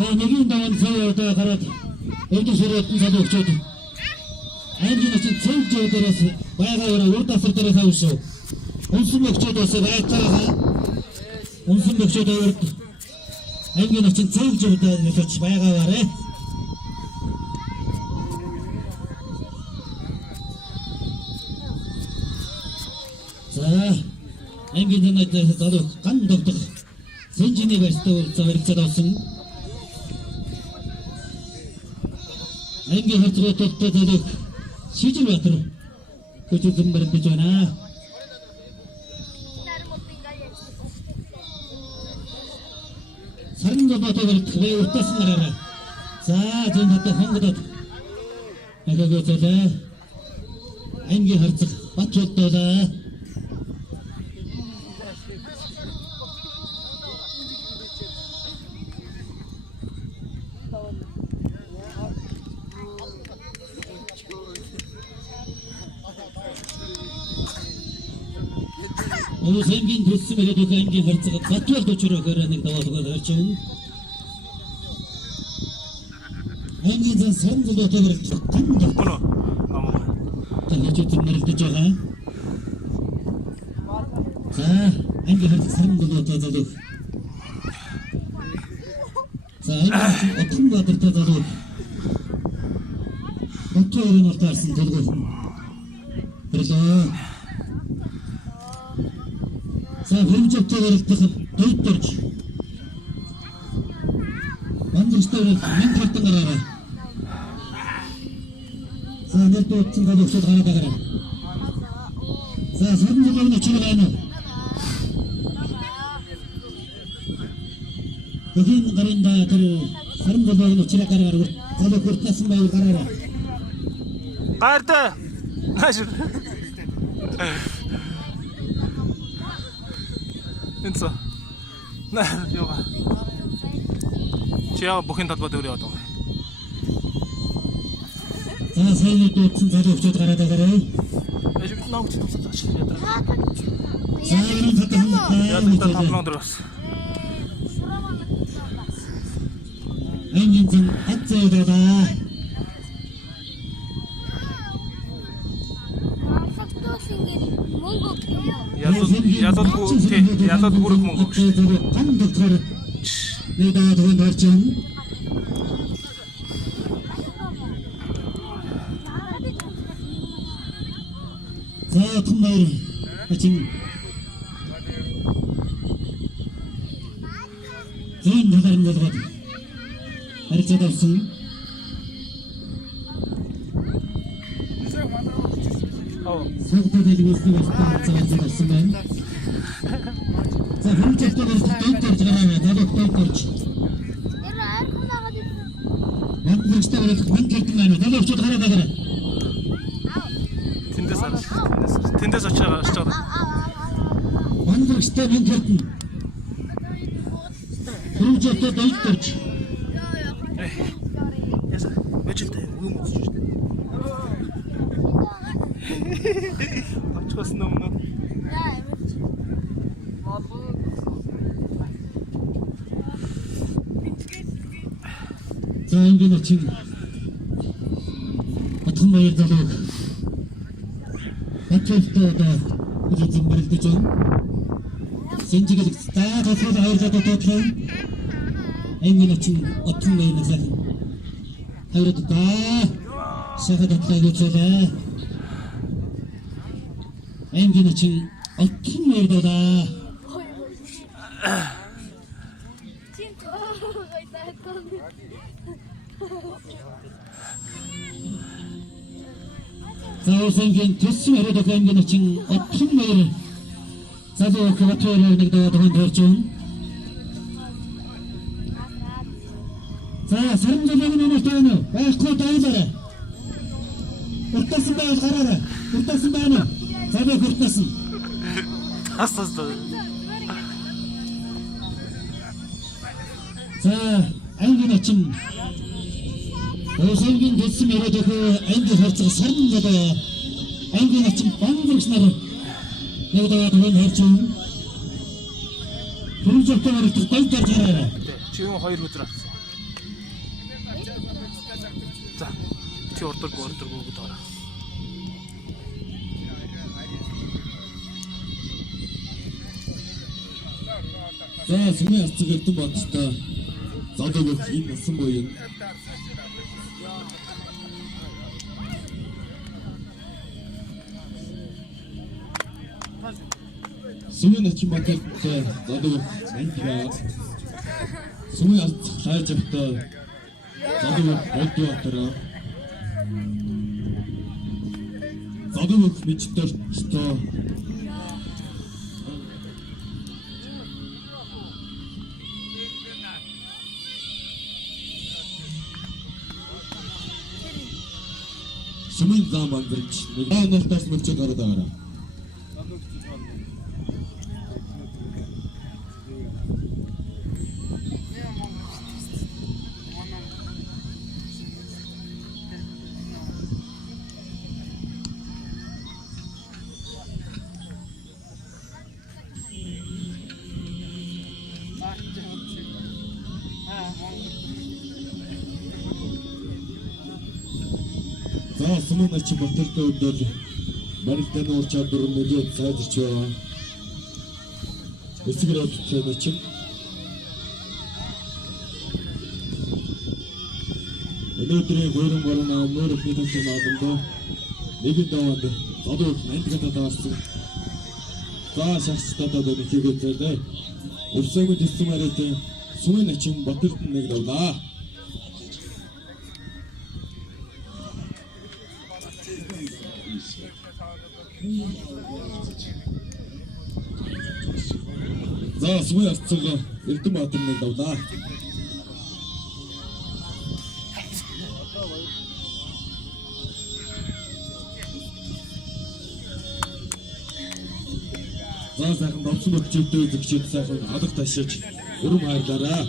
За нэгийн даван сая одоо гараад өвдөж ширээдэн сад өгчөөд аймгийн очин цэнжээ дээрээс байгаараа урд асар дээрээс авшив. Унсан өгчөөд бас байцаагаа унсан өгчөөд урд аймгийн очин цэнжээ дээрээс байгаараа за аймгийн нэмээд залуу ган догдох цэнжиний барьцаа барьцаад авсан аймгийн хацруудтай залуу Шижинбатар көчөсөн баримтаж байна. Сарнголбатыг уртасан нараараа. За зүүн хатаа хонгодод агаагөөцөлөө аймгийн харцаг бат болдоолаа. Аймгийн төссөн мөрөдөг аймгийн харцаг батвал дочроо хөрөнийг даваалгаа гарчин. Аймгийн зан Сарнголбатыг гандаа. Тэгэлж мөрөлдөж байгаа. За аймгийн харцаг Сарнголбатыг залуу. За аймгийн Отонбаатартай залуу. Батвалын алтаарсан төлгөө. Тэрлээ. За хэмжээтэй яригдах дойдорж бандэрстэй минь хатан гараараа. За нэрд утсан гадуурсад гараад байгаа. За Сарнголбатыг очроо байна. Бүгэн гаринда тэр Сарнголбатыг очроо гараар залуу хүртсэн байв гараараа. Гаарда. Энцо. На, ёга. Чиа бүхэн талбад өрөө одоо. За сайн дуудсан залуу очроо гараад байгаа. Ажиг ногч тусаж ядраа. За энэ хатан Ядраа тавлан дөрөс. аймгийн зан хацээдаа. Ядад бүрэг мөнгө өгч. Ган доктор нэдээд өгөн орчин. За томор ачин. Зэн нэлэрэн болоод харилцаад авсан. Согтод хэлбэлсэн болсон болсон байна. За хэмжээтэй докторч гараа докторч. Мандагчтай мангэрдэн байна. Докторч гараад байгаа. Тэндээс очиж байгаа. Мандагчтай мангэрдэн. Хэмжээтэй докторч. Яса, мэжэлтэй юм уу шүү дээ. Очгоос нөмнө. За аймгийн очин Батхан баяр залуу Батхалтай одоо үзэн барилдаж байна. Сэнжигэлэг таатал хоёрдоо тоотлоо. Аймгийн очин Батхан баяр залуу хоёрдоо шахад татлаа гэжээ. аймгийн очин Батхан баяр залуу 자우생긴 됐으면 해도 그 аймгийн очин Батхан баяр залуу Батхан нэг доод төрчин. За Сарнголбатыг нэмэлтэн байхгүй дайлаарай. Уртасан байл гараарай. Уртасан байна. Залуу хүртсэн. Тасаас. За аймгийн очин Өвсөнгийн дэсэн мөрөдөх аймгийн харцаг Сарнголбат аймгийн очин бангэрч нар нэг доод төрчин. Хэмжээтэй баригдах дайдаар гараарай. Чи юу 2 өдөр авсан. Тий ордог гэдэг байна. За сүмийн арцаг эрдэн бодтой залуу бүх энэ насан буян сүмийн ачин баттай залуу мантгаа сүмийн арцаг хайж автай залуу болдгоо залуу бүх мэдтэй өстой Сүмийн зам андэрч нөлтөөс мөрчөд ороод байгаа. За сүмийн ачин баттай өдөр барилтын ур чадвар нөлөөд сайжирч байгаа. Өсгөр өдөрт ачин өнөөдрийн хөрөн борон амнөр хитэнсэн наадамд нэгэн даваад залуу мантгатад авсан. За шахцтадад өнөхийгөө зээлээ. Өрсөөгөө тэссэн мариад сүмийн ачин баттай нэг давлаа. За сүмийн арцаг эрдэн баатар нэг давлаа. За сайхан давсан өгчөөдөө зөвчөөд сайхан алга ташиж өрөм хайрлаарай.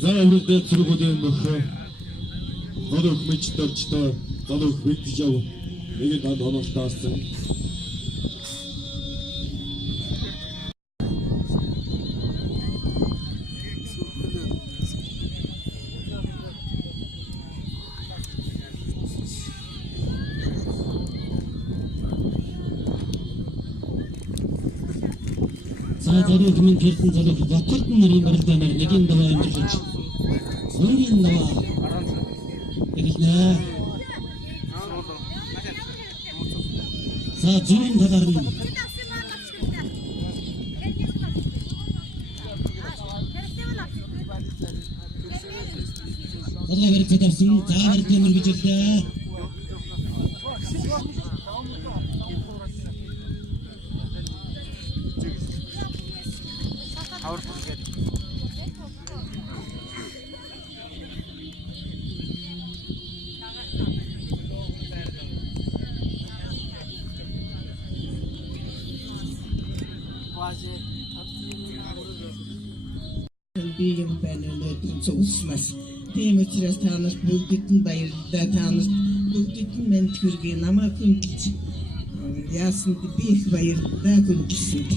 За өрөвдөд зүрхүүдийн мөх залуу хүмж дөрчтэй залуу хүмж яв нэг данд онолтаасан. За залуу хүмж гэртэн залуу батарт нарын барилдаанаар нэгэн даваа амжилж өөрийн даваа эхлээ. За зүрийн талаар нь залуу барилт тавьсан. За барилт нэмэр гэж хэллээ. Би юм байна өнөөдөр цугсмас. Тийм учраас та нарт бүгдэд нь баярлалаа. Та нарт бүгдэд нь мэнд хүргэе. Намайг хүндэлж яасанд би их баярлалаа хүндэлсэнд.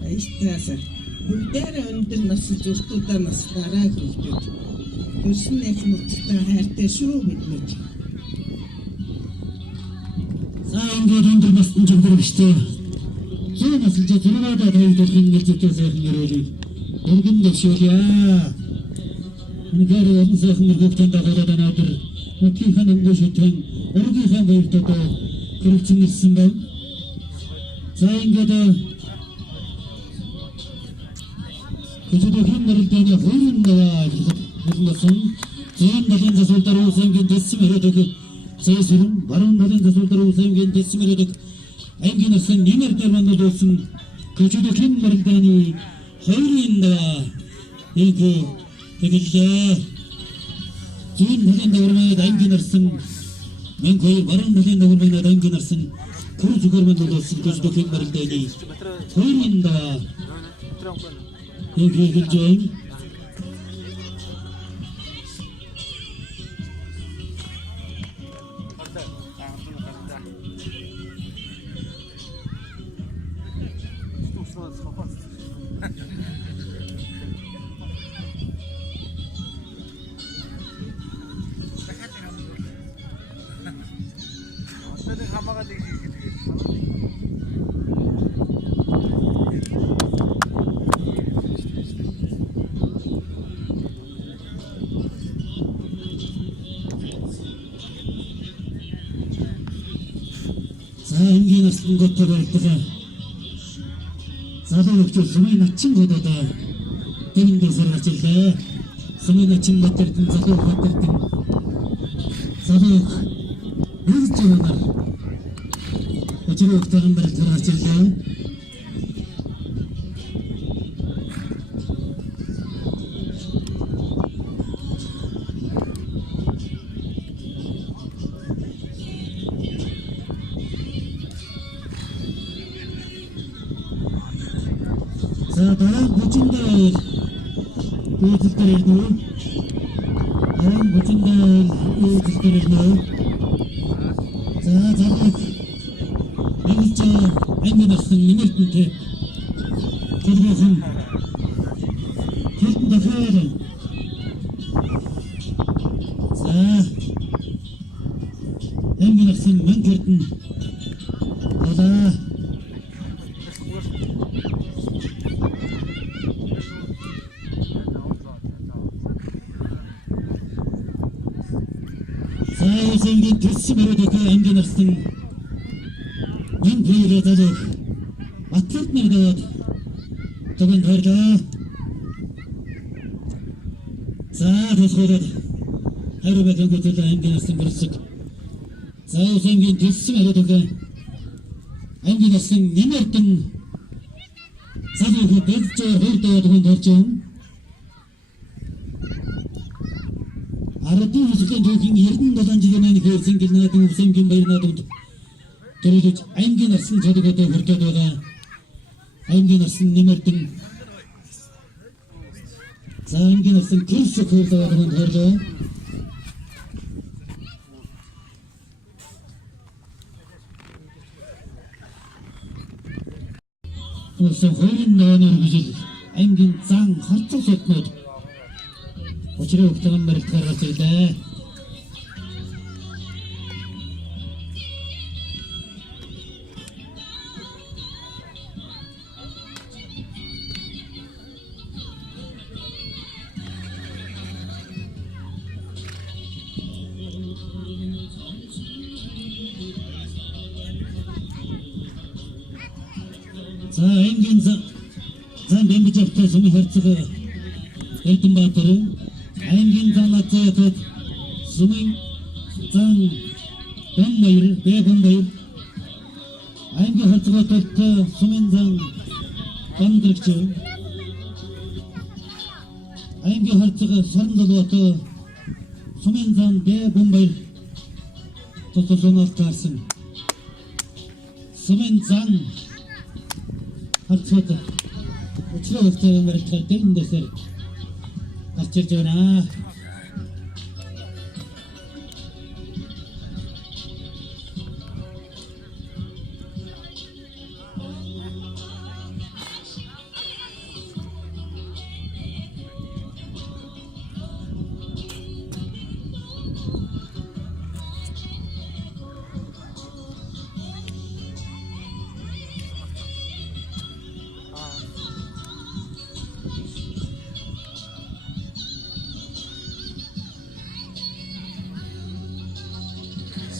Баярлалаа. Бүгдээрээ өндөр насалж уртудаа наслаараа хөлдөд. Хөрсөн эхнүүдтэй хайртай шүү биднүүд. За ингээд өндөр насны жигдэрвчтэй. Зүүн насалж зургаадаа тавьдуулахын нэлзэтэй сайхан ярилыг өргөн дэвшүүлье. Энэгээр олон сайхан мөргөдөн дагуулад өнөөдөр өтгийнхэн өнгөшөтөн өргийнхээ баяртад хэрэгцэн ирсэн байна. За ингээд көчөдөхийн мөрөлдөний хөрөн даваа хэлсэн. Зүүн талын засвалдар үүсэмгийн дэсэм өрөөдөг зэсүрэн баруун талын засвалдар үүсэмгийн дэсэм өрөөдөг ангийн насан нэмэр дээр мандал болсон көчөдөхийн мөрөлдөний хөрөн даваа энэ тэгэлээ. Зүүн талын давармайд ангийн насан мен хоёр баруун талын давармайд ангийн насан көр зүгээр мандал болсон көчөдөхийн мөрөлдөний хөрөн даваа Игрэгэл 자, 임기는 쓴 것들을 뜨가 사도역주 숨이 낮춘 것보다 때린 데서를 갔을 때 숨이 낮춘 것들 뜬 사도 것들 뜬 사도 여기서 오늘 어찌로 없다는 말을 들어갔을 때 자, 다음 멋진다. 이 뒷다리도 다음 멋진다. 이 뒷다리도 자, 자국 여기서 안겨놨은 님을 끝에 저들은 결국다 해야죠. 자, 안겨놨은 만결은 보다 사회생긴 됐으므로도 그 안겨놨은 난 보이려다도 맞췄나도 또는 더다 자 도서라도 하루가 경고들다 안겨놨은 그렇습 사회생긴 됐으므로도 그 안겨놨은 님었던 사도 그 백조 홀도 또는 더좀 알았다 무슨 조깅 이런 거 던지기만 그 생긴 나도 생긴 바이 나도 그래도 아임게 났은 저도 그것도 그렇게다가 아임게 났은 님을등 자 아임게 났은 글쎄 그걸다 그러면 더죠 우선 허린 너는 그지 아임긴 짱 harca sokmadı 어찌로 없다는 말을 들었을 때 자, 앵긴사 자, 멤버잡터 소미 hertz가 엘튼 바터를 아임긴 장마트에 더 수명 장 병마일 대병마일 아임긴 hertz가 더 수면장 감들죠 아임긴 hertz가 사람들도 더 수면장 대병마일 더 소나스타슨 수면장 hertz가 어찌로 없다는 말을 잘 때린다 세 아찔잖아.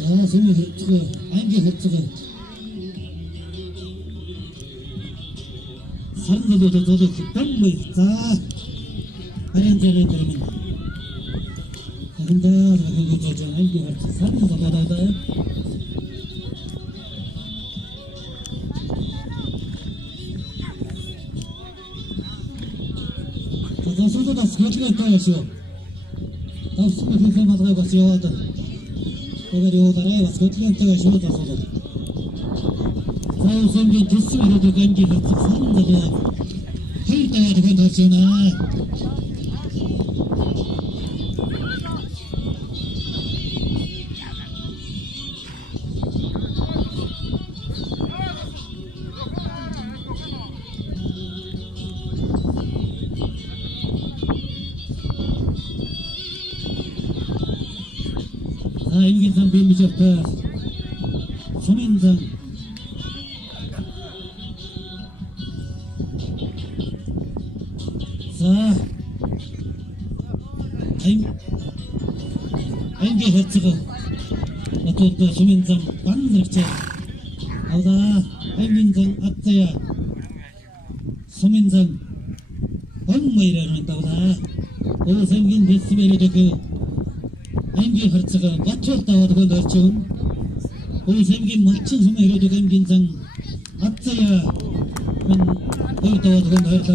자, 소미 hertz가 아임게 hertz가 사람들도 저도 급한 뭐 자, 아련자는 그러면 근데 그거 저 아임게 hertz 사람도 받아다 자, 소도 다 스케치가 있다였어. 다 스케치 좀 하다가 봤어요. 내가 요다라에 와서 어떻게 때가 쉬었다 소도 사후 생긴 됐으면도 간기 같은 사람들이 할 때가 되게 되잖아 임긴상 빌미적다 소민상 자 임기 hertz가 어떻다 소민상 반드르체 아우다 임긴상 앞자야 소민상 엉마이라는 다우다 오 생긴 데스벨에도 그 임기 hertz가 맞췄다 하고 넣었죠 오 생긴 멋진 소매로도 임긴상 앞자야 어디다 하고 넣었다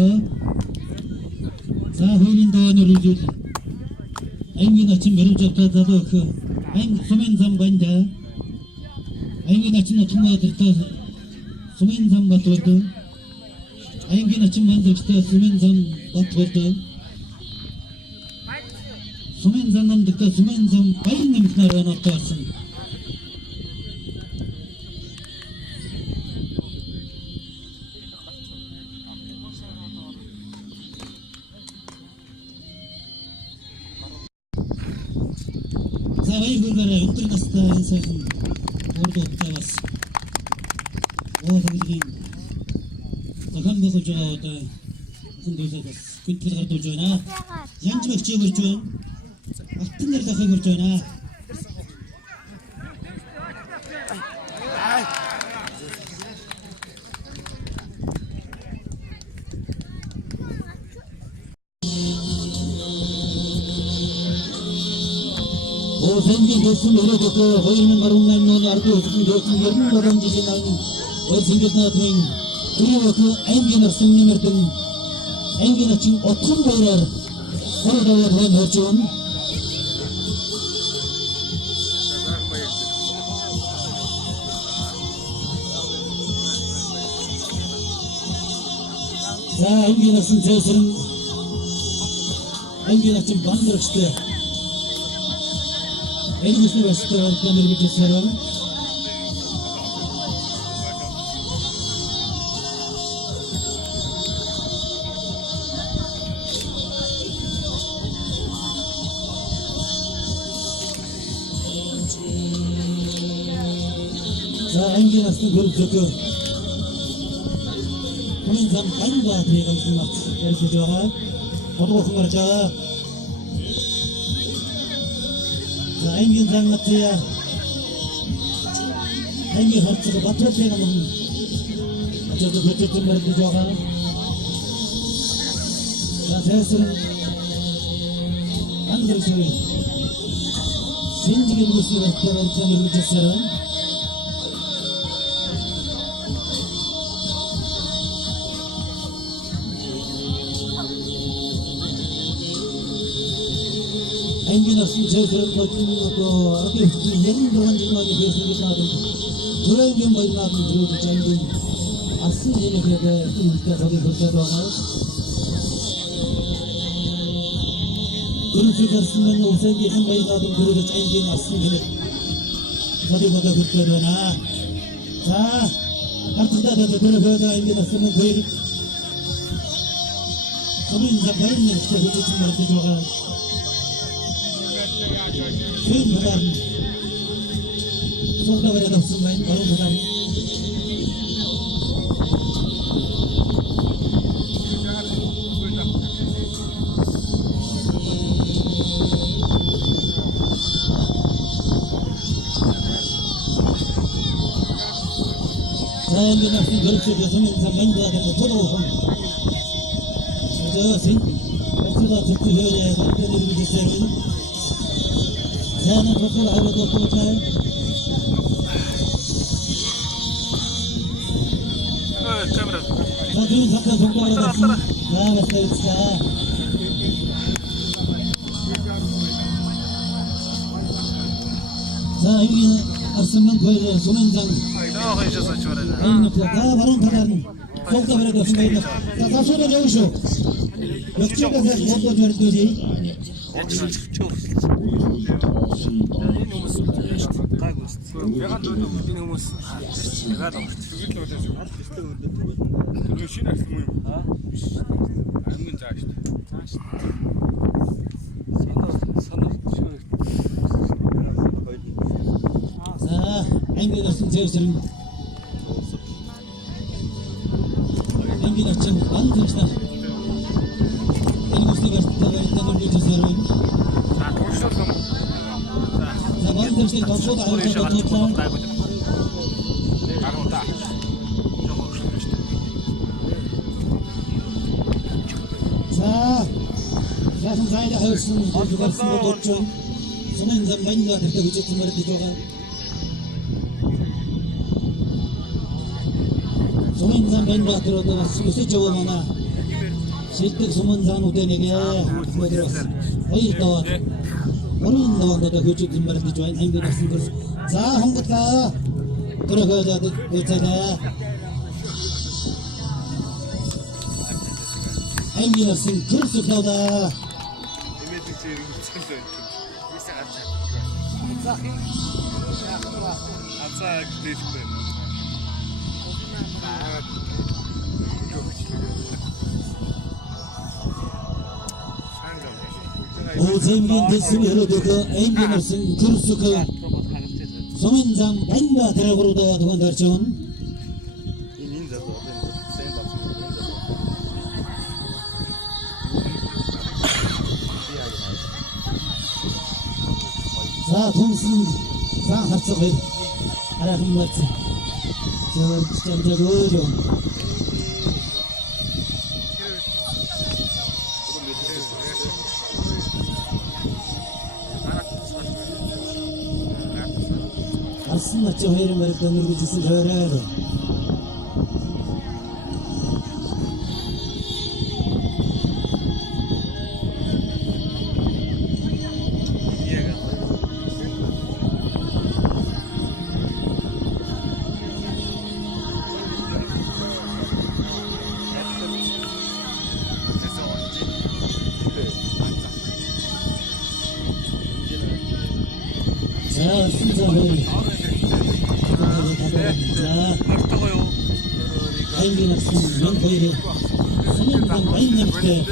자, 후린도 누르지. 앵기 나침 매를 접다도 그, 소면삼 반자. 앵기 나침 나침 마들다, 소면삼 마트워도. 앵기 나침 만들다, 소면삼 마트워도. 소면삼 남들다, 소면삼 빨리 냄새나러 나왔다 왔습니다. Завай выбора, утро настало, сахар, орду оптавас. О, тогда захам баху жаота, күндөзөбөс. Күн тилгар dolжойна. Янчмак чек өрчөн. Аттындар даха көрчөна. O zengin dostum öyle doktor, oyunun marunlarının onu arka olsun, dostum yerin olan cicinden, özüngüzün atmayın, duyu oku, engin arsın nemertin, engin açın otun boylar, orada varlan hırçın. Za engin arsın tesirin, engin açın bandırıkçı. Elimizde başlıkta varlıklarını bir keserim. Za engin aslında görüp dökü. Bunun zam kaybı var diye konuşmak. Gerisi diyorlar. Foto okumarca. 자, engin 장마트야. engin hertz가 맞췄대가 뭐. 어쩌도 그쪽도 말도 좋아가. 자, 대수는 안 그러시니. 신지게 무엇을 했다고 저는 믿었어요. engin aslında cevherin bakımını da artık yerin duran cümleyi gözünü nadım. Durayım bayın nadım duruyordu cengin. Aslında yine bir de ülke tabi fırsat olmaz. Kırıcı karşısından olsa yerin bayın nadım duruyordu cengin aslında yine. Tabi bu da fırsat olmaz. Ha, artık da duruyordu engin aslında koyup. Tabi insan bayın ne işte bu için vardı çoğal. Köyün kadar soğukta böyle dostumlayın, barın kadar Saya ingin nafsu görüp çekiyorsun, insan ben bu adamda çok okum. Ödeyorsun, hepsi de tıpkı böyle, ben de bir gösterim. Sana doktor ayrı doktor çay. Evet, kamera. Kadın sakla doktor arasın. Ya başlayıp sağ. Sağ iyi arsından koyuyor, sonundan. Hayda, koyacağız açı var hele. Aynı nokta, daha varın kadarın. Soğukta böyle dostum ayırdı. Daha sonra ne oluşu? Yokçuk da sen doktor görüp gözü. Çok. Yeni olmasın. Yagan döndüm. Yeni olmasın. Yagan olmuş. Включи нас мы. А? Мы taştı. Sana şöyle. 앵기너슨 제스름 앵기너슨 반드시다 일곱시가 있다는 걸 주세요. 자, 돌쇼 좀. 자, 반드시 덕소다 소리 알고 가지고 덕소. 깔고 좀. 바로 딱. 저거 자, 자성사이다 할수는 누가 쓰고 뒀죠. 소문산 많이가 됐다 그쳤지 말이지 저가. 소문산 많이가 들어도 수시 저거만아. 실득 소문산 우대에게 뭐 들었어. 어이 또 어린 너한테도 그쳤지 말이지 저가 행동을 쓴 거. 자, 홍보다 들어가자 되자가. 행동은 그럴 수 없다. 이메지 이런 거 진짜 일상 아차 그때 있을 거예요. 오세민 됐으면 그 앵기너슨 그루스 그 소민상 반가 들어보다 두건 달전 이 닌자도 센다 자 동승 자 합석을 알아본 것 같아 저 진짜 그죠 아스나 저 회를 말했던 우리 짓을 저래도 자 순서를 자 맛있다고요. 앵기너슨 명거이를 소민상 많이 냄새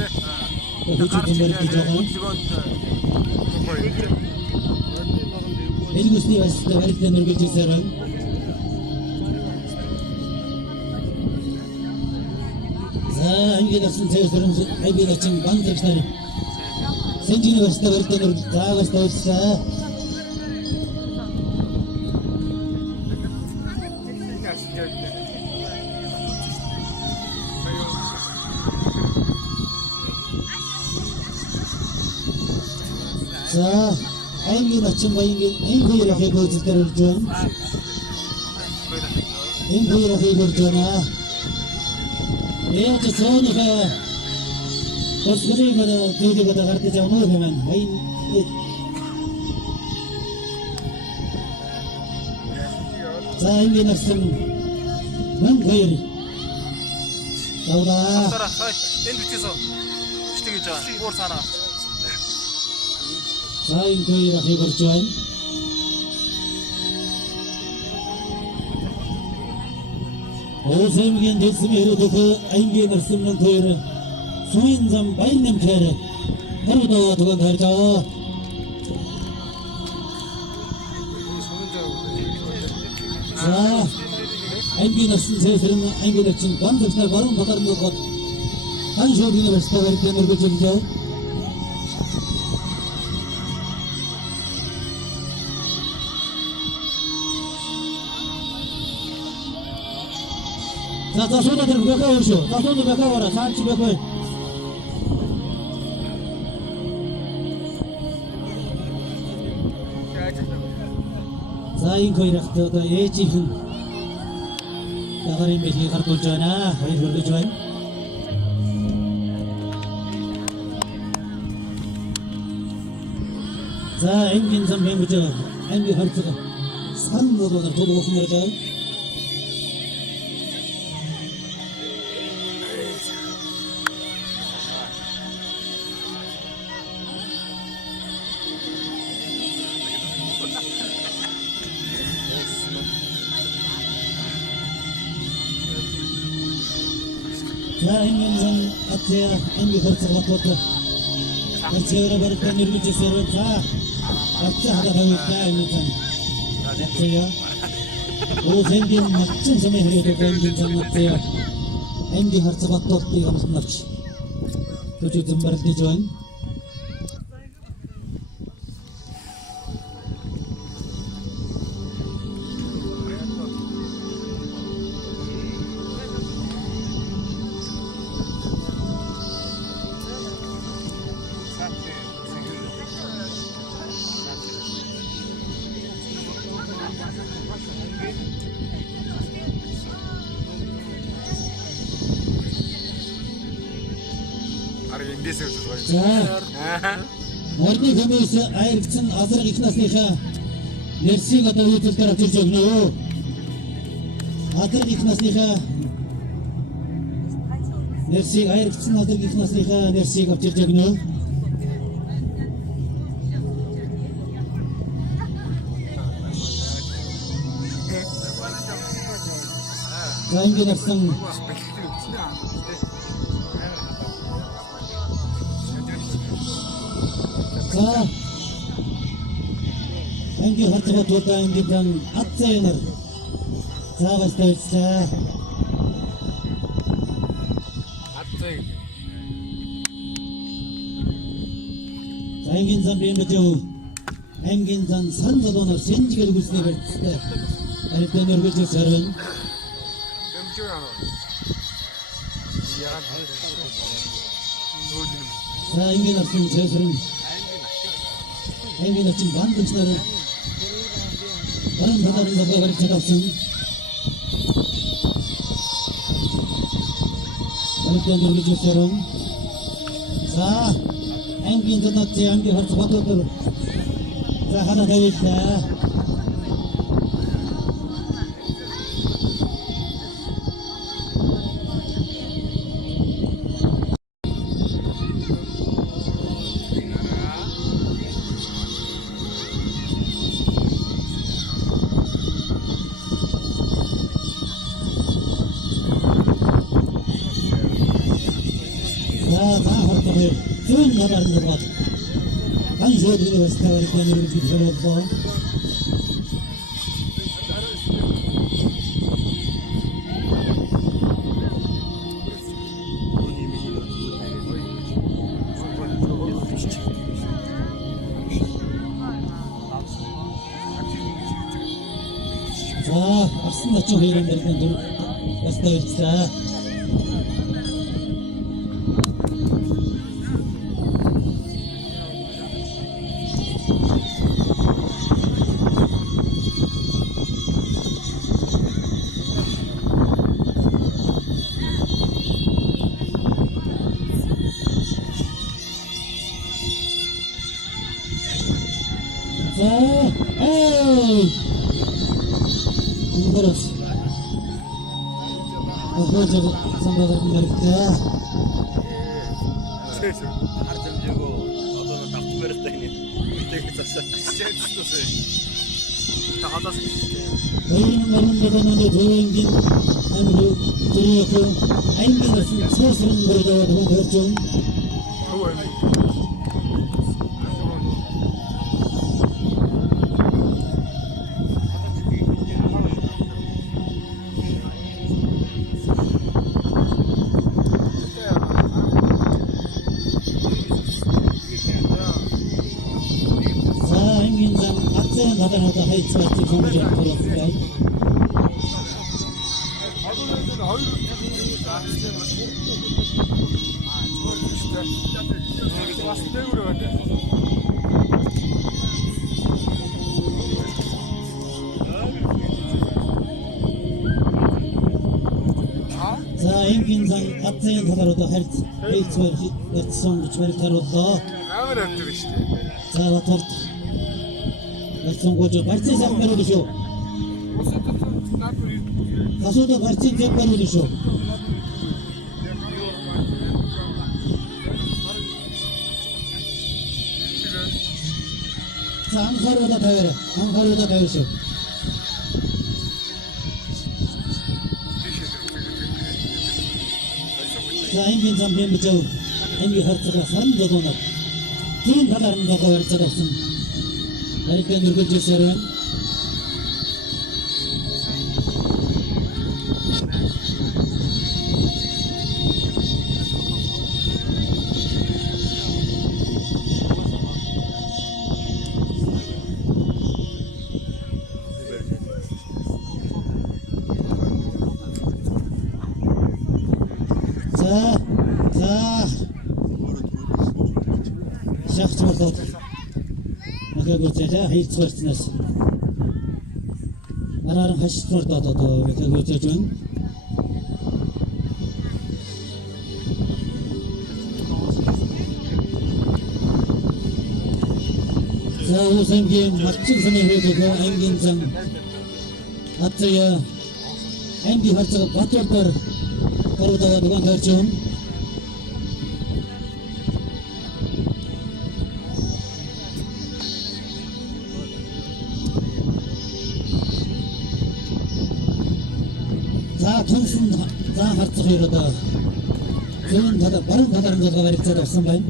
그치 좀 말했지 저거 일곱시 왔을 때 말했던 놀고 주세요 자 앵기너슨 제스름 앵기너슨 방석사를 생진이 왔을 때 말했던 놀고 다 왔을 때 왔어 자, 앵기너슨 앵기라 해고 주세요 좀 앵기라 해고 주나 저 소니가 어스그리가 되게가 갈때 저 뭐하면 자, 앵기너슨 명거이리 나오다 따라, 엔 밑에서 시댁 있잖아. 뭘 사나. 자, 앵기라 해고 주한 오세미겐 됐으면 그 앵기너슨 명거이리 소인삼 마인냄 캐래 하루도 두건 달자 자 앵기너슨 세스름 앵기너슨 반석살 바로 바다른 것 한시옥 유니버시티가 이렇게 놀고 저기죠 자 손들 몇 가오쇼 자 손들 몇 가오라 살치 몇 가오 자 인코이라 더 예지훈 나가린 메시게 가르쳐 주잖아 우리 놀고 좋아 자 앵긴 선배부터 앵기 hartz가 산모도는 도도 없습니다 자 앵긴선 아트야 앵기 hartz가 왔다 hartz가 버릇 निर्मित सेवन था अच्छा हदा भाई क्या है मिथन अच्छा Узенген матчин самай хөрөдөг энгийн замнацаа энгийн харцаг оттолтыг амснавч. Төч зэмбэрдэ жон. Арга эндээс үсэж гоё. За. Морны хүмүүс аяргцсан азраг их насныхаа нэрсийг одоо үйлдэлээр авчирч өгнө үү? Азраг их насныхаа нэрсийг аяргцсан азраг их насныхаа нэрсийг авчирч өгнө үү? За ингээд авсан за энгийн харцаг тулаа энгийн дан атцаянар заавалтай Атцэг. энгийн зам бимэжүү энгийн зам санзалонор сэнжгэр гүснэ бэрцтэй аритэн өргөж сэрэн Дэмжүү яана. Яагаад нөөдөн. за энгийн арсын цэсрэн энгийн ачин бандчнаар баран баран забарч чадсан аритэн өргөж сэрэн за энгийн занат энгийн харц батотор за хана дэвэлээ зүүн нараар нэрват ганжууд университет university зэрэгдээ за арсан очих хоёрын дэрхэн дүр ястаа ирсэн. Terus, aku juga sampai mereka. Harjam juga, одоо давтан барьтай ini. Тэгэ цаашаа. Чэцтэй. Та хадаас хийжтэй. Ini malam bagaimana doingin, anu teriaku, aingin nasi sesering berdoa dengan berjun. Надо хайц бачи комж කරලා. За энгийн зан хатсан талаараа хайц бачи бачсан гэж таруулаа. Амар амтдаг шүү дээ. За баталт Сонгож барьцаа сахмаар шүү. Асуудаг барьцаа сахмаар шүү. За анхаарал тавиа шүү. За энгийн зам бэмжээ. Энгийн харцаа сарн дагоноо. Тийм талаар нь дагоо барьцаа тавьсан. Аритэн өргөж сэрэн бодоод махаг үзээлээ хийцгэрснээс мараар хаштрууд одоо махаг үзэж байна. За усангийн матчин санаадаг ангийн зам атя анги харцаг батвар орудаа дуган тарчсан. За тунсан за харцаг өрөөдөө зүүн бада баруун бадарнгаа баригцаад авсан байна.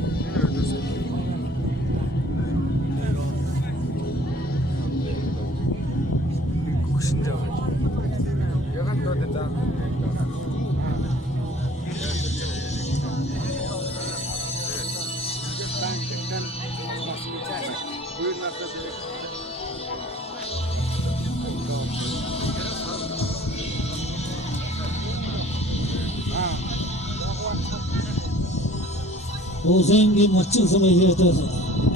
Усангийн матчин санаадаг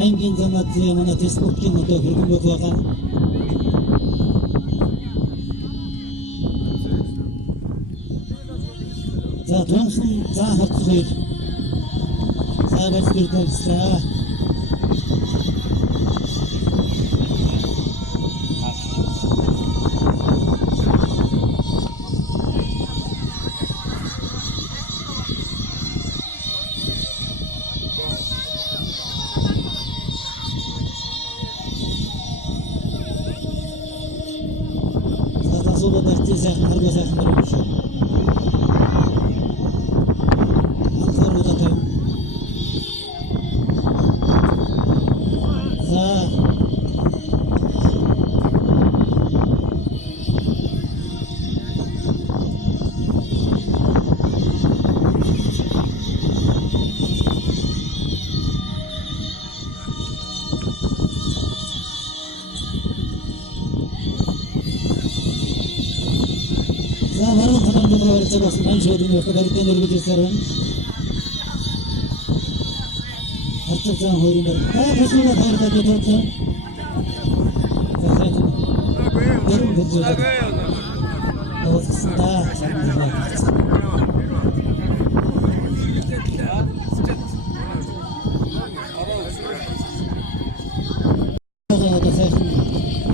ангийн замат манай фэйсбүүкийн одоо хөргөн байгаа. За тунсан за харцаг за барьцгуулсан. Сулуу барьцсан сайхан харгаа сайхан барьсан шүү. Баруун бадарнгаа барьцаад авсан шоудын баригдаа нэрвэжсэн. Харцаг зам хоёрын барь. Тэсвэр хайртай дуудсан.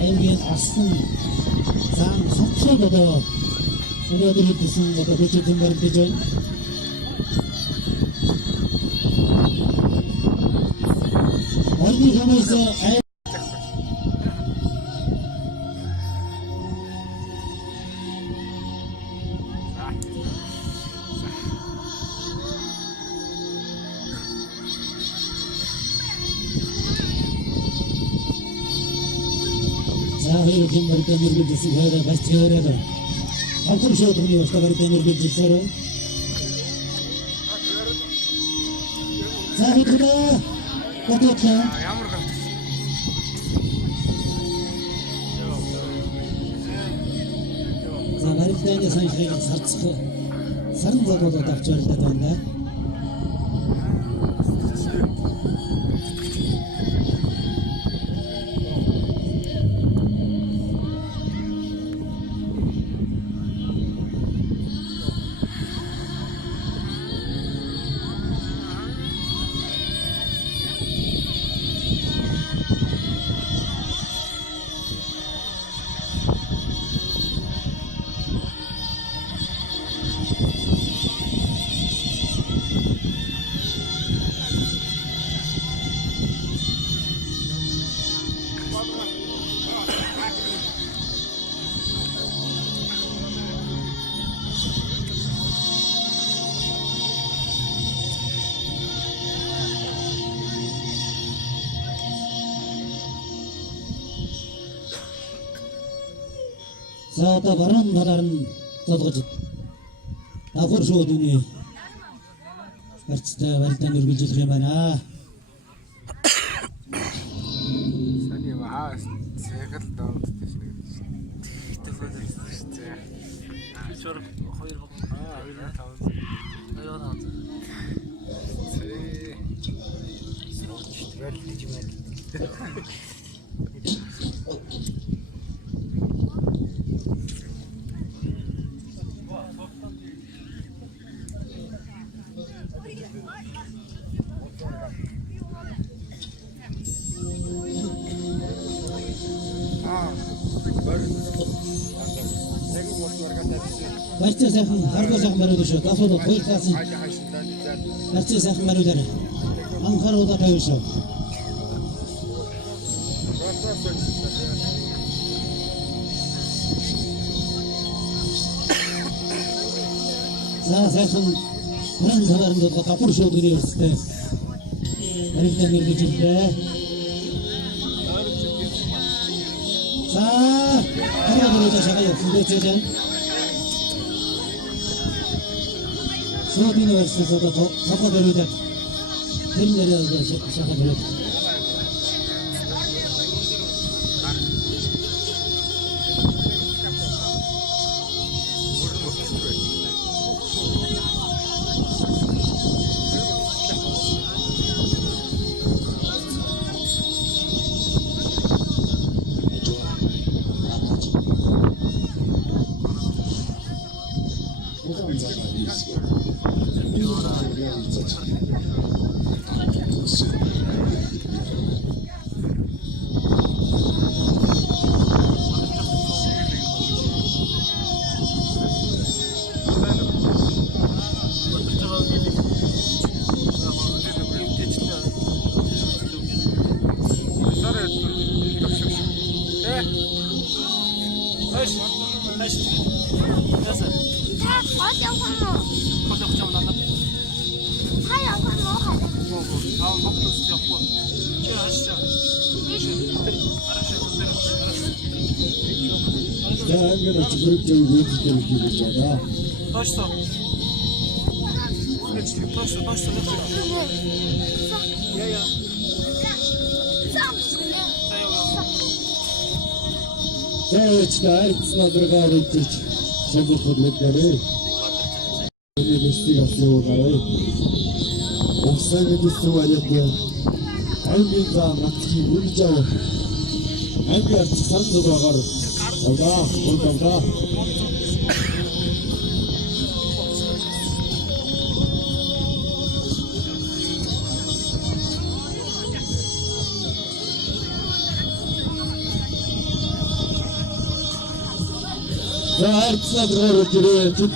Энгийн асан зам хатцаг одоо өнөөдөр хийсэн одоо хөдөлгөөн баримтаж байна. Орны хамаас Захир хэмбэрдээ нэрвэжсэн хайраа бачаараа. Авсан шоудны өстөгөрдөө нэрвэжсэн. Захир готовчаа. Ямар гав. За баригданы санхыг сарцах сарн болоод авч байлаа байна. За одоо баруун талаар нь золгож давхар шуудны барьцтай барилдаан үргэлжлэх юм байна. Сани маа цэгэл доод тийш нэг. Чор 2 2.5. Барьцаа сайхан харгуу сайхан бариуд шүү. Асуулт хоёр таасан. Барьцаа сайхан бариуд арай. Анхааруулаа тавь шүү. За сайхан уран талаарнд бол давхар шууд ирээ өстэй. Барилдаа мэрдэж ирлээ. За харгуу шагай явуулчихсан. Содын версиэсээ тоогоо бариулаад тэр нэрээ шахаад бариулаад. Точно. Зайчтай цнадрага рутич чамд хөдлөдөө. Энийг авчихсан. Уусаа гэсэн валет. Аймгийн зам натхи үржав. Аймгаар сандуугаар аваа. За арцлаад рүүгээ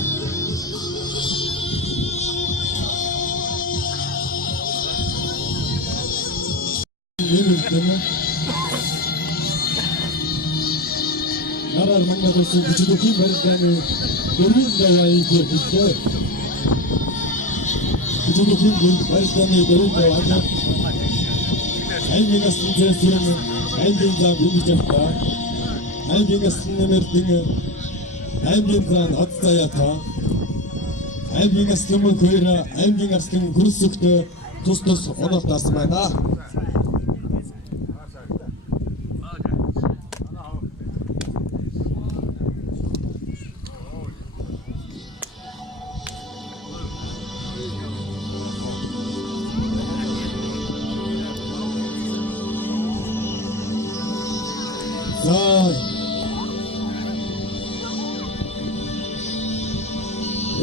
Нараар мангадсан бүжигийн барилгааны дөрвөн даваа ийгээрээ. Бүжигийн барилгааны дөрвөн даваа. Аймагаас зэсрэн аймгийн зам бимжихта. Аймагаас нэмэрдэн аймгийн зам отцаята. Аймагаас нэмэн көөрэ аймгийн аслын гүрсэгт тус онол дарсан байна.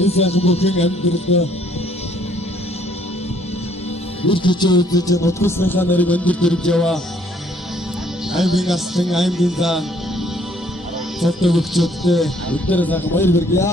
Инсан бүхэн амьдрал үргэлжлүүлж нутгасныхаа нарыг өндөрж яваа. Аймгийн аслан аймгийн зам цогтой хөгчөдтэй өдөрөө сайхан баяр хүргье.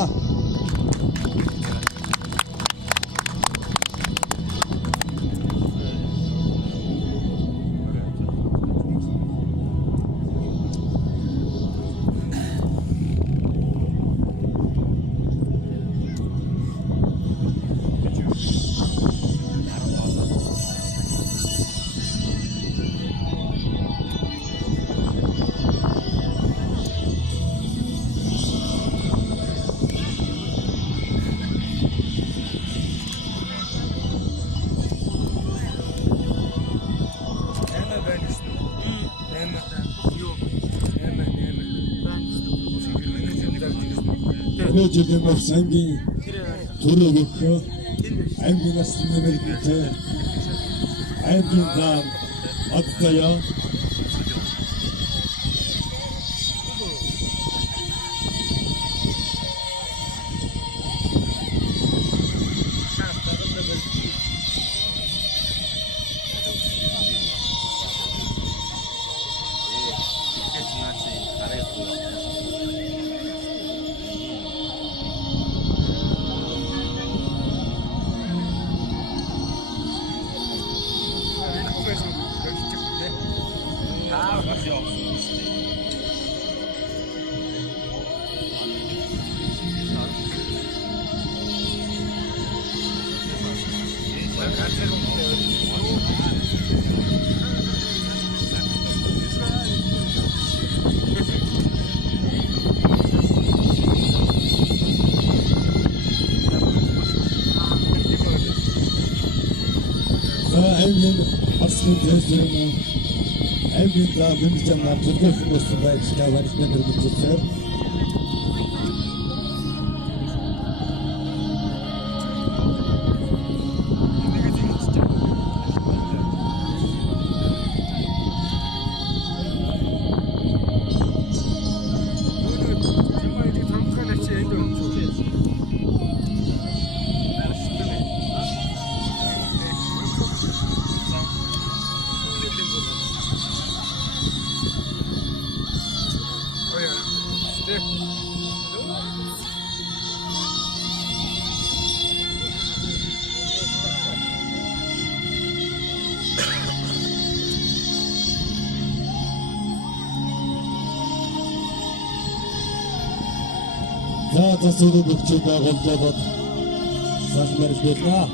Жилийн сангийн төрөг өгөх аймгийн аслын нэмэрдээ 아이들과 어떠요? Evin aslında gözlerine evin daha bir canlar tutuşu olsun işte var işte bir bütçesi. 자, 다소로 목초가 건져봐. 사슴을 뺐나?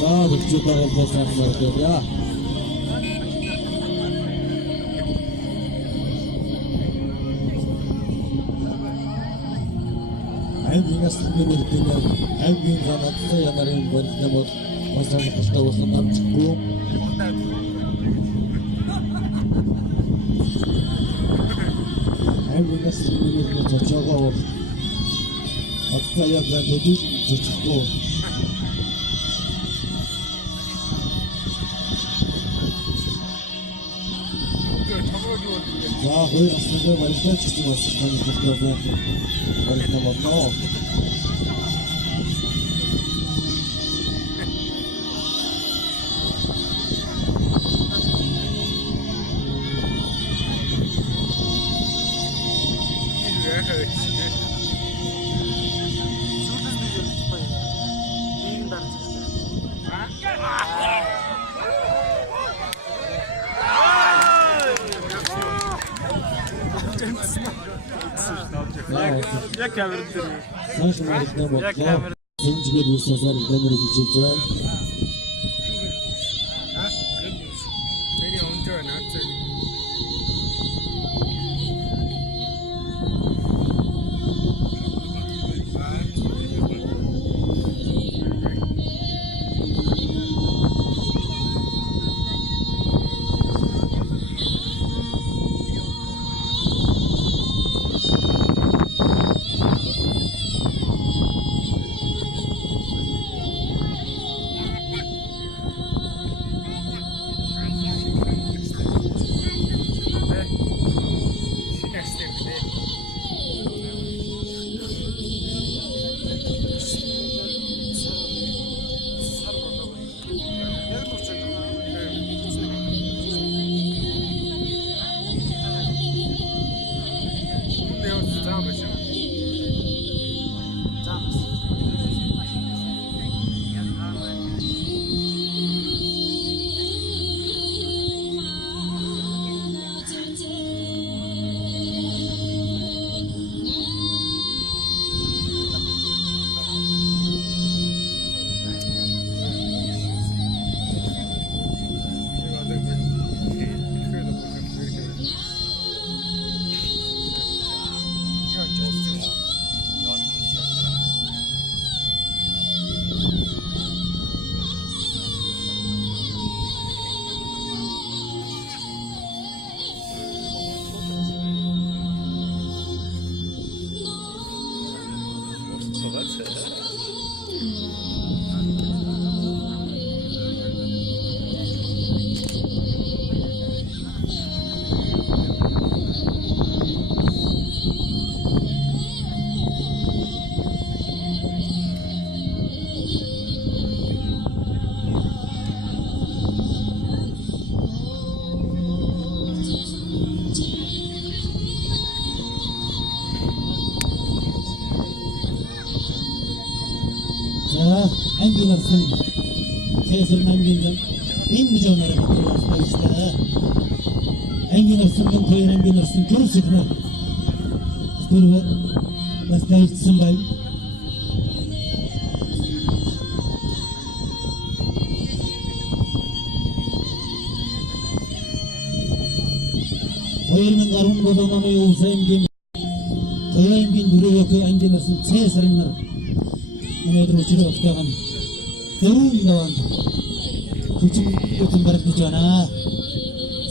자, 목초가 건져서 말이야. Evin aslında birlikte evin zamanında yanarım böyle bak masam kuşta olsun artık bu. Evin aslında birlikte çocuğa var. Hatta yazan dedi çocuk o. Ya bu aslında varıştan çıktı vasıftan kuşlardan. Varıştan bakma. Jak ja wrócę? Znasz markę mocno. Zincirle bir sefer demir geçeceğim. Beni onca oynattı. Әңгенарсын Сесірін әңгензен Енді жауын арабатыр бастайшыда Әңгенарсын мен көйір әңгенарсын көрсікіні Күрбі бастайшысын байым Көйірмен қаруын бодананы олса әңген Көйір әңген дүрек әңгенарсын Сесірінлер Мен өдір өчірі өқтаған Көрін дауан Күчім өтін барықты жана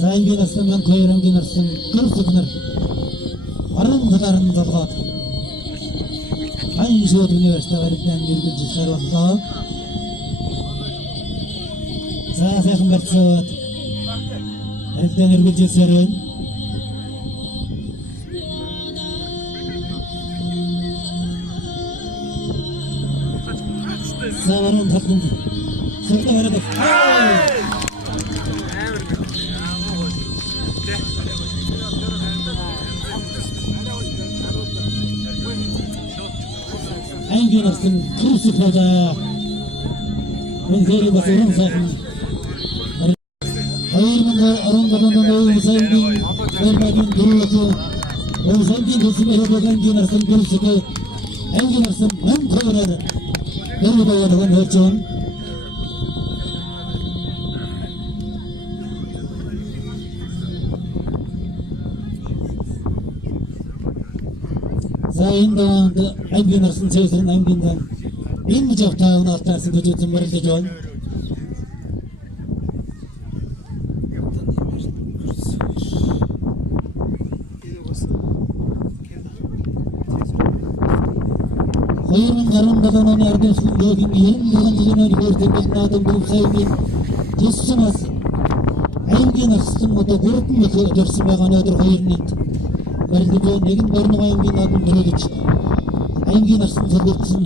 Әңгенарсын мен көйір әңгенарсын Көрсікінер Арын қыдарын залғат Айншуат университет әріктен үргілді шаруатқа Сағын бәртсуат әріктен үргілді сәрін Сағын таптым Сұртта қарады Әңгенарсын күрсіқлада Мен көрі басырын сақын Айырмынға арынғаданын оғыз әңген Көрмәдің дүрілікі Оғыз әңген күрсім әребек әңгенарсын күрсікі Әңгенарсын мән көйірері Көрі байадығын өрчуын Sayın Doğan'da Әңгенарсын сөзірін әңгенден Енді жоқтауын артарсын көтетін бірді жол Қойырын қарындадан оны әрдесін дөген ерін болған деген өлі өртенген адым болып сәуген Тесім асы Әңгенарсын мұты көретін мүкі өдірсін баған өдір қойырын енді Бәрді жол неген бәрінің әңген адым дүрегіч Әңгенарсын сұрбыртсын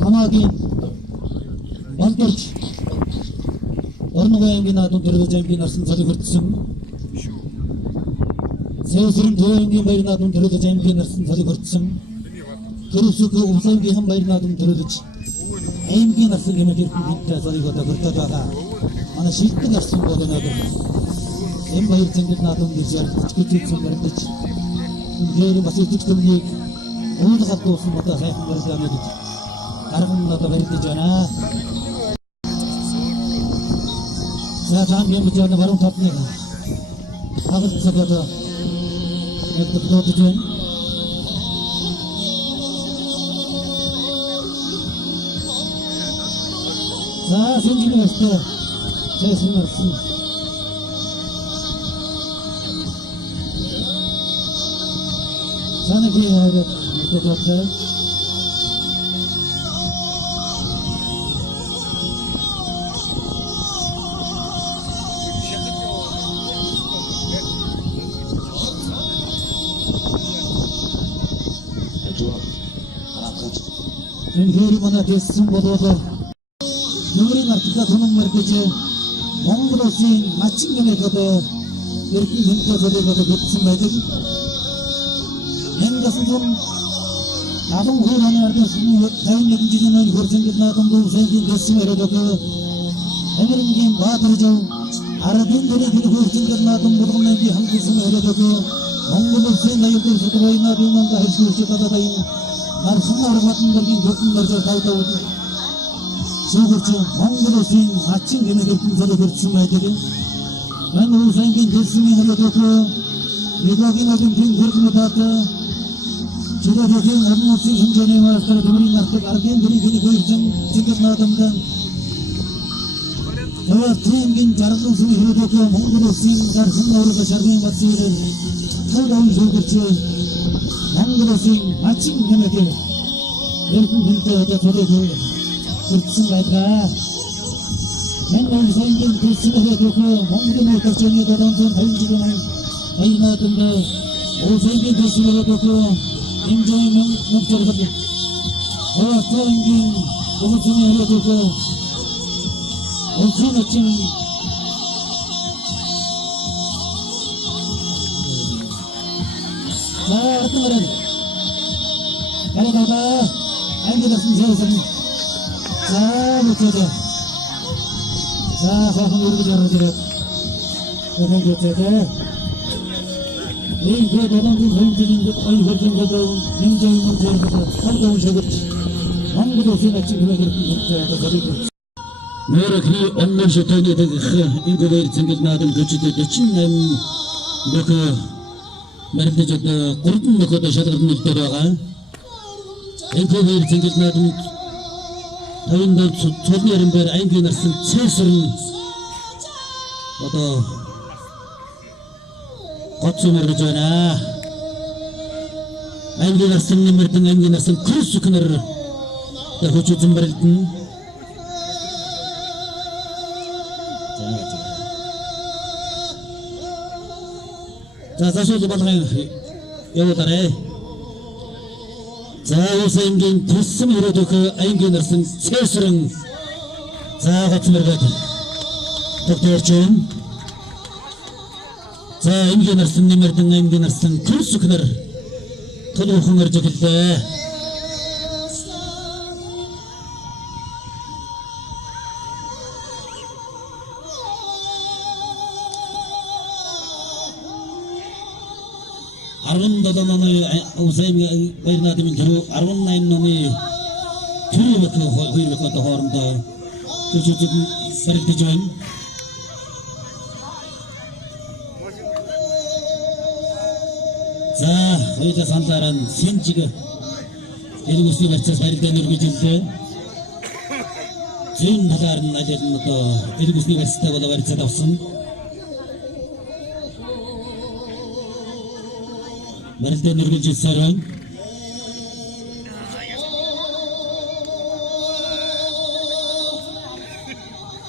Хамаген Балтырч Орны қойынген адым дүрегіч әңгенарсын сұрбыртсын Сәусірін төйінген байрын адым дүрегіч әңгенарсын сұрбыртсын Көрісікі ұлсайын кейхін байрын адым дүрегіч Әңгенарсын кемекердің бітті сұрғыда күртадаға Ана шиттің арсын болған адым Әм байыр ценгетін адым дежер күчкететсін бәрдіч Үндері басылтық түмнек Оңды қатты olsun бұта сайқын бәрдіған өдік Қарғынын ата бәрді жана Сәтан бен бұтияны барым тапнегі Ағыз сапаты Әкті бұтоты жөн Сен жіне өсті Сәсін ұрсын Sana ki hayret mutlulukta Öngörü bana desin bolu Nuri nartıda tonum merkezi Mongolosin maçın yemeği Erkin hünkâ zadeği gitsin meydir Endasın Adım kuyulanı ardasını Tavın yakıncıdan öyle görsen adım doğu sevgin desin eredeki Emirin batırıcı Aradın dere gülü görsen adım bulgun endi hamkısını eredeki Mongolu sen ayıldır sıkılayına duyman da hiç görüşe kadadayım Narsın arıbatın bergen gökünlerce tavda oldu Soğurcu Mongolu sen açın gene gerkin zadı görçün meyderi Ben o sevgin desini eredeki Yedagin adım tüm görkünü dağıtı Çırağın arnası hıncanı varlıkları dömerin artık argen dönü gülü koyurcam Çıkırın adamdan Evet tüyengin jargın suyu hürdeki Mongolu sen karsın avruka şargın batsıydı Kaldağın soğurcu Mongolu sen açın gemeki Erkin hünkâ öde sorudu Kırtsın bayka Ben o sevgin desini eredeki Mongolu ortaçönüye dadansın hayıncıdan ayın adımda O sevgin desini eredeki Enjoyment noktaları. Havasta engin, oluşunu eredeki. Olsun için. Artık aradı. Kale baba, hangi dersini sevsin? 자, 못하다. 자, 가끔 이렇게 잘하더라. 가끔 못하다. 이 대단한 선진인 것, 얼굴 것도 굉장히 문제입니다. 살다운 저것이. 아무도 생각지 못하게 그렇게 거리고. Mereka onlar şutaydı da ilk bir tingil nadım göçüdü de çinnem baka merdi jada qurtun baka da şadırın ilteraga ilk bir tingil nadım tayından toznerin ber ayın günlersin çesirin ata qatsu merdi jana ayın günlersin nimertin ayın günlersin kırsı kınır da huçutun beriltin 자, 자소도 받아요. 여보다래. 자, 요새 임긴 됐음으로도 그 아인견을 쓴 세수령. 자, 같은 말가 독대어 좀. 자, 임견을 쓴 님을 등 임견을 쓴 글수 그날. 토도 흥을 적일 때. Arvun dadananı Hüseyin Bayırnadım'ın türü Arvun nayınlanı türü bakı huyur bakı da horumda küçücük sarıklı join za huyda santaran sençiga elgüsü verçes bayırdan ürgücüldü zün hadarın aydın da elgüsü verçeste ola verçe dafsın Merdan Nurgul Sarang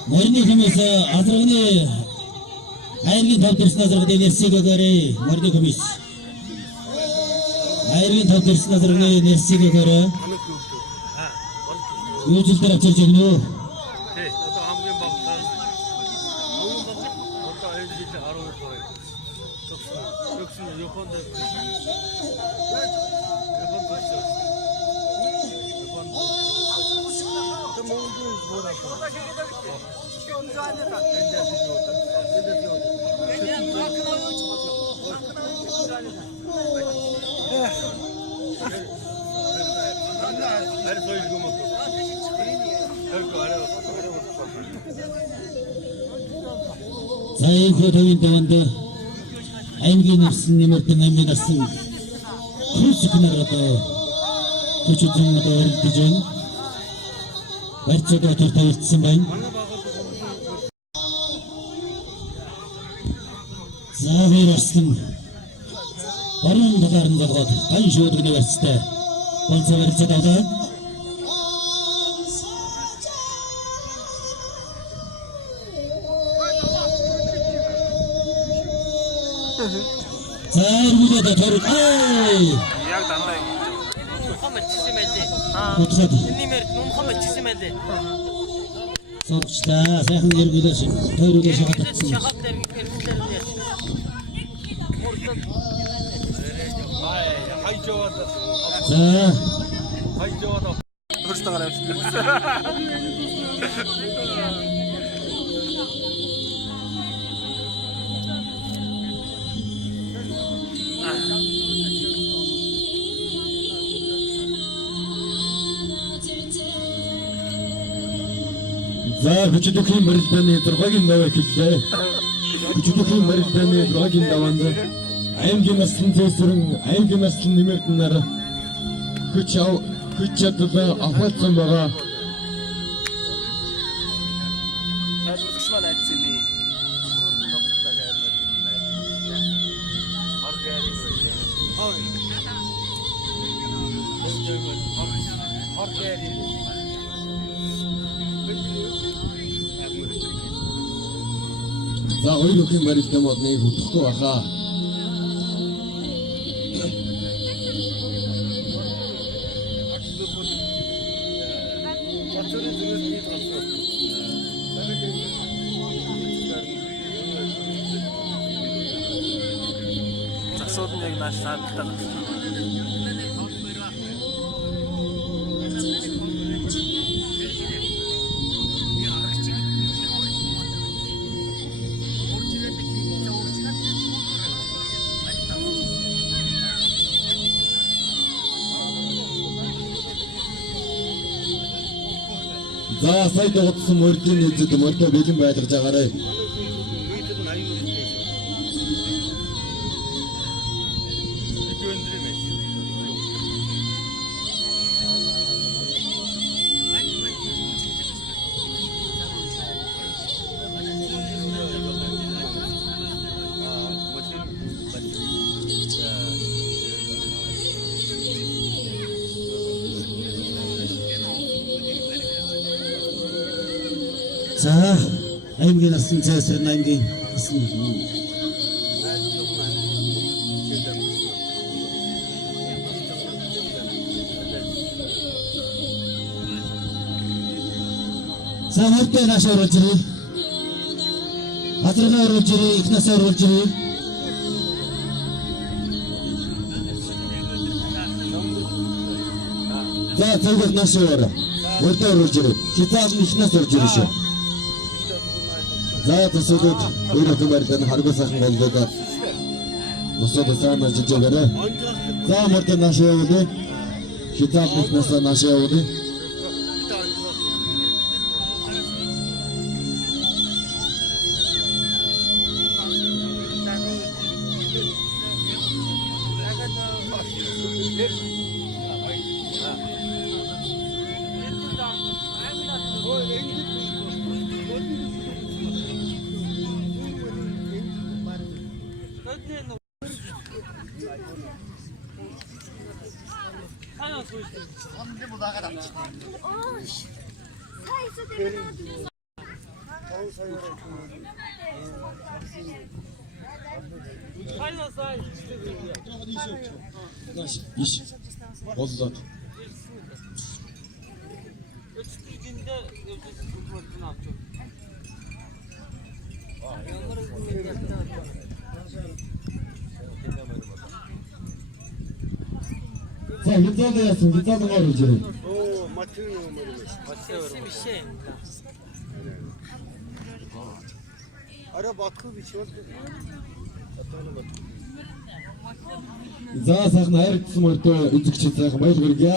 Morni Khamis Azragni Ayrgin Tavtirsna Azragni Nersiga Gare Morni Khamis Ayrgin Tavtirsna Azragni Nersiga Gare Ujil taraf çerçegni Hey, ata hamgen baktan. Ata ayıcı arı koy. Yoksun yokonda. Saya kutawin tawanda Aingin nafsin nimertin aingin nafsin Kursi kinar atau Kucutun atau eritijon Bercoda tertawir sembain Zahir asın Barun bakarın dadgad Anşuud Üniversite Bolsa verse davda Zahir burada da torun Ay Yak danda yok. Muhammed çizimedi. Oturadu Nimer Muhammed çizimedi. Sonuçta sayın yergüdeşim Toyruda şahat etsin Şahat terliklerini Hay cevada. Zah Hay cevada. Hırsla karayım. За хүчдүхийн барилдааны дургагийн даваа хэллээ. Хүчдүхийн барилдааны дургагийн даваанд аймгийн наслан зэсрэн аймгийн наслан нэмэрдэн нар хүч чадлаа аваалсан байгаа. Kısmen etsini. За хоёрын барилдан модны хөтлөхгүй баха. Засууд нь яг нааш тааталтаа. За сая дуудсан мөрдийн нэзэд мөрдөө бэлэн байлгаж байгаарай. Үйтэд нь аюул хэрэгтэй. Их өндөр юм. За аймгийн насан цэсэр аймгийн насан За мөрдөө нааш оруулж ирээ. Хазрага оруулж ирээ, ихнээс оруулж ирээ. За зөвхөн нааш ороо. Мөрдөө оруулж ирээ. Хизаав ихнээс орж ирээ шүү. За төсөлд өөрөөр хэлбэл харгуй сайхан болдог. Носод сайн ажиллаж байгаа. За мөрдөө нааш явуулъя. Хизаав ихнээс нааш явуулъя. İş oldu. Sen gitsen de yazsın, gitsen de var hocam. Oo, maçın numaraymış. Bir şey. Ara batkı bir şey oldu. За сайхан хайрцсан мөрдөө үзэгч сайхан баяр хүргье.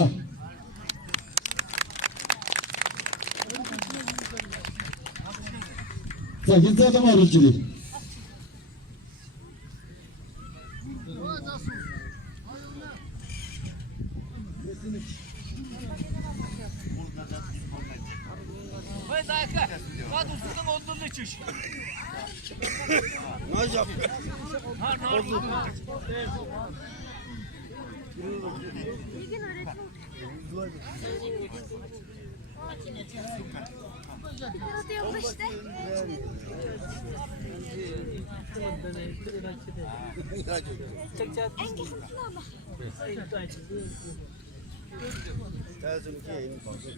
За хязгаарлан оруулж ирээ. Ой, дайка. Гад үсгэн ондолны чиш. Naz yap. Yok işte. En kesinlikle ama. Lazım ki en fazla.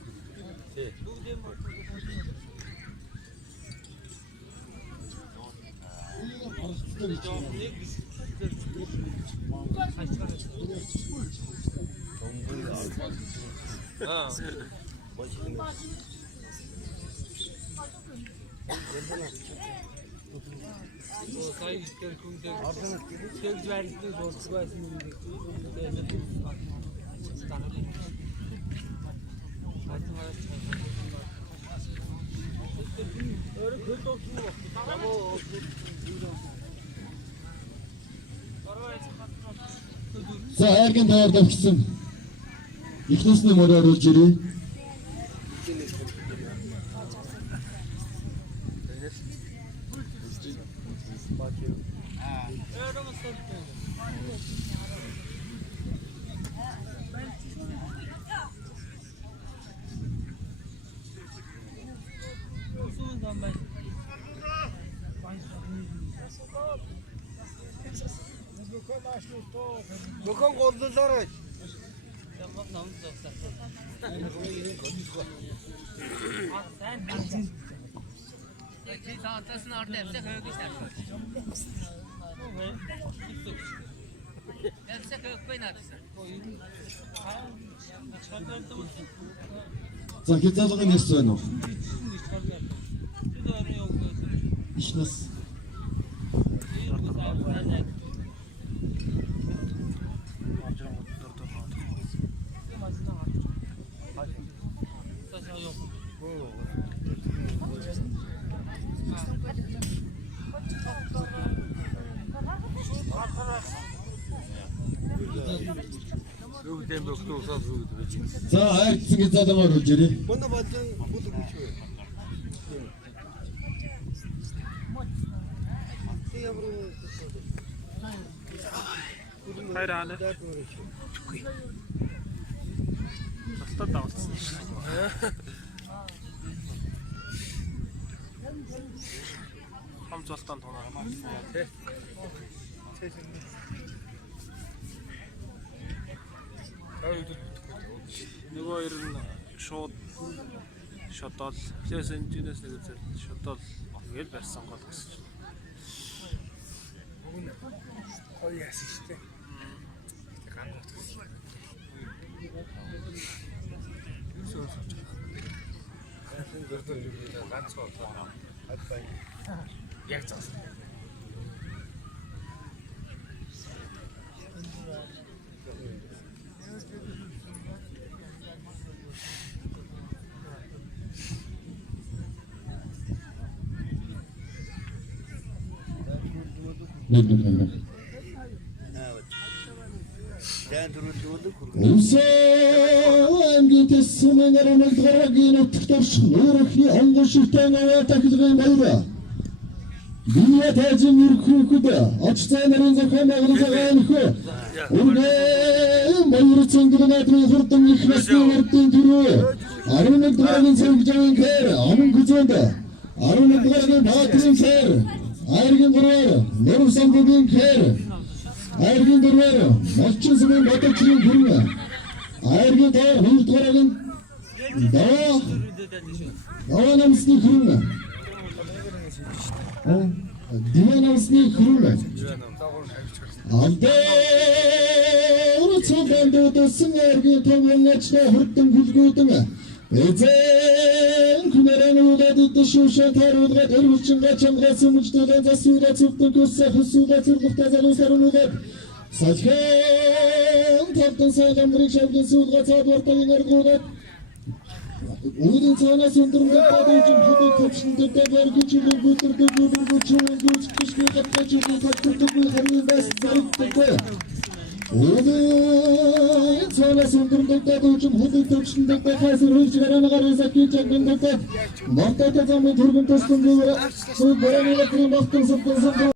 За хайргийн таяр давчсан. Ихнээсний мөрөөр оруулж ирээ. Gökhan koldular aç. За хязгаарлан нэрс байна уу? Ихнээс. Өвдөн бөхтөөсөө зүгдэж. За хайрцсан гэж задамаар үрж ирээ. Манай бадан бүдэг бичвэ. хайраа. Тастаа давсан. Хамзалтан тоноо. Тэ. Нөгөө ер нь шууд шотол флэс энжинээс нэг үзэл шотол ингээл барьсан гол гэсэн чинь. Гоё яасан шүү дээ. Яг цаас. Аймгийн тэсмэн арныг дараагийн утгатарч нуурхны онгошигтай наваа тахилгын баяра. Биний таажин өрхөөхөд оч цаанарын зохион байгуулалтын хөө. Үргэлж баяр цэнгэрнэтрийн хурдан их насны урдын төрөө. 11 дугаарын цэнгэрийн хэр аман гүзэнд 11 дугаарын баатрын хэр айргийн гурвар нэрвсэн бүгийн хэр айргийн гурвар малчин сүмэн батчрын гүрнэ айргийн дээр хүндгэрэн даа намсны гүрнэ динамсны гүрнэ алдаа цогондосон айргийн төвнөчтэй хурдан гүлгүүдэн эзэн күнэрэн угаад дэшүүшэ таруулгаад өрөвчин гачамгаас мөчтөлэн засуугаа цүтэн көсө хөсүүгээ цүргөхтэй залуусарын угаад сажхан тавтан сайгамрыг шавгийн суулгаа цаадвартан энергуугаад үүдэн цаанаас өндөрмөд гадуужин хөдөө төвшөндөө баргичулын бүдэрдэг бүдэргүүчүүн гүйцэтгэшгүй гатгачулын тагтурдаггүй харин бас зарагддаг үүдэн цаанаас өндөрмөд гадуужин хөдөө төвшөндөө хасар хөрж гараагаар сакин чангэндэг мартата замын төргөн төстөн гүрэ гүрэн электрийн бахтан сатсан